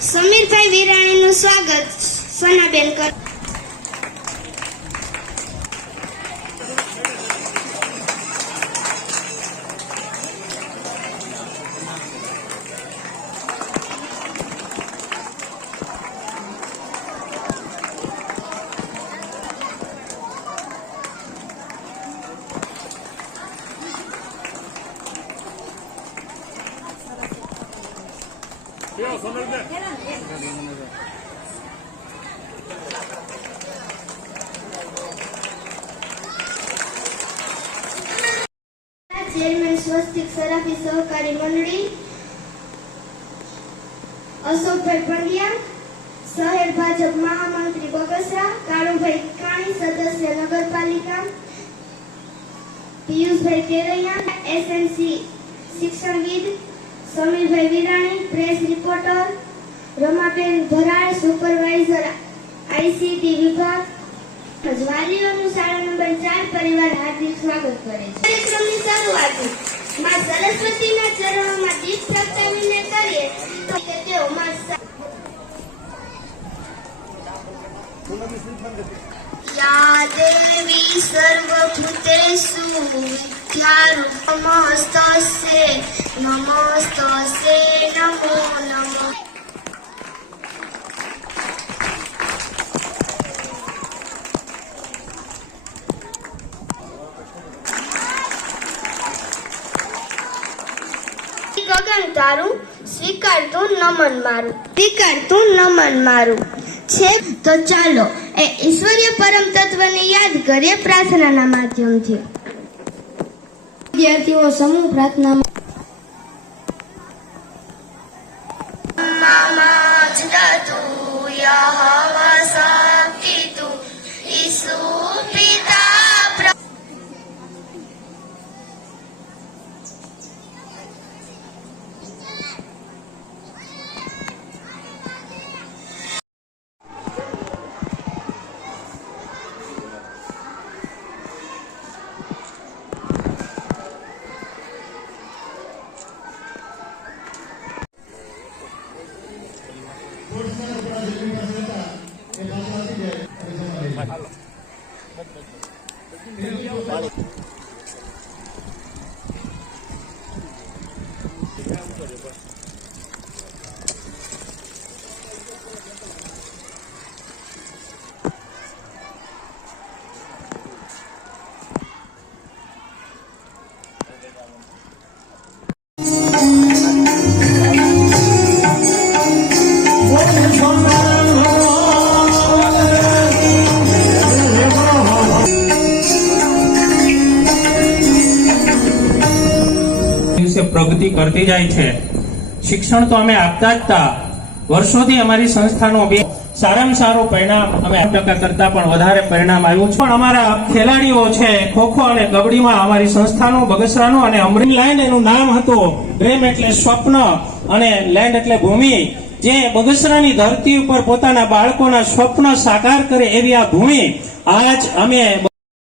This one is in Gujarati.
સમીરભાઈ વિરાણીનું સ્વાગત સોનાબેન કર. ચેરમેન સ્વસ્તિક સરાફી સહકારી મંડળી અશોકભાઈ પંડ્યા, શહેર ભાજપ મહામંત્રી બગસરા કાળુભાઈ કાણી, સદસ્ય નગરપાલિકા પિયુષભાઈ તેરૈયા, એસએનસી શિક્ષણવિદ Samirbhai Virani, press reporter Ramaben Bharal, supervisor ICT વિભાગ, વાલીઓનું શાળા નંબર 4 પરિવાર હાર્દિક સ્વાગત કરે છે. કાર્યક્રમની શરૂઆત માં સરસ્વતીના ચરણોમાં દીપ પ્રગટાવીને કરીએ તો તેઓ માં યા દેવી સર્વભૂતેષુ વિદ્યારૂપમસ્તસ્યે નમસ્તસ્યે નમો નમઃ. ગગન તારું સ્વીકારતું નમન મારું, સ્વીકારતું નમન મારું છે. તો ચાલો એ ઈશ્વરીય પરમ તત્વને યાદ કરીએ પ્રાર્થનાના માધ્યમથી. વિદ્યાર્થીઓ સમૂહ પ્રાર્થના. પ્રગતિ કરતી જાય છે. શિક્ષણ તો અમે આપતા જ હતા. વર્ષોથી અમારી સંસ્થાનો સારામાં સારું પરિણામ અમે 8% કરતા પણ વધારે પરિણામ આવ્યું છે. પણ અમારા ખેલાડીઓ છે ખોખો અને કબડ્ડીમાં અમારી સંસ્થાનું બગસરાનું અને અમરીન લેન્ડ એનું નામ હતું. ડ્રીમ એટલે સ્વપ્ન અને લેન્ડ એટલે ભૂમિ. જે બગસરાની ધરતી ઉપર પોતાના બાળકોના સ્વપ્ન સાકાર કરે એવી આ ભૂમિ આજ અમે